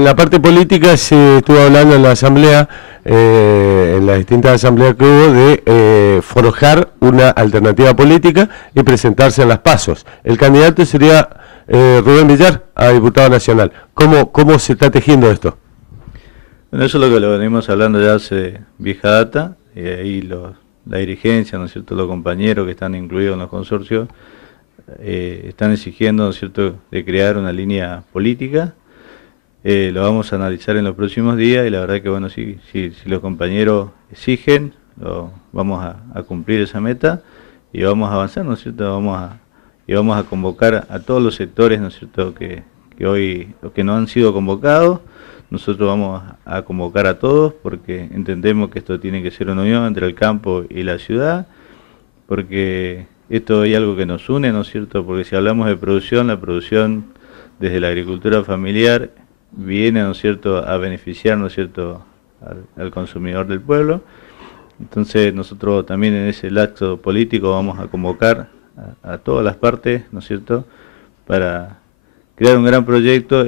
en la parte política se estuvo hablando en la asamblea, en las distintas asambleas que hubo, de forjar una alternativa política y presentarse en las PASOs. El candidato sería Rubén Villar a diputado nacional. ¿Cómo se está tejiendo esto? Bueno, eso es lo que lo venimos hablando ya hace vieja data, y ahí la dirigencia, ¿no es cierto?, los compañeros que están incluidos en los consorcios, están exigiendo, ¿no es cierto?, de crear una línea política. Lo vamos a analizar en los próximos días y la verdad que bueno, si los compañeros exigen, vamos a cumplir esa meta y vamos a avanzar, ¿no es cierto?, vamos a convocar a todos los sectores, ¿no es cierto?, que hoy, los que no han sido convocados. Nosotros vamos a convocar a todos porque entendemos que esto tiene que ser una unión entre el campo y la ciudad, porque esto es algo que nos une, ¿no es cierto?, porque si hablamos de producción, la producción desde la agricultura familiar viene, ¿no es cierto?, a beneficiar, ¿no es cierto?, al consumidor del pueblo. Entonces nosotros también en ese lapso político vamos a convocar a todas las partes, ¿no es cierto?, para crear un gran proyecto.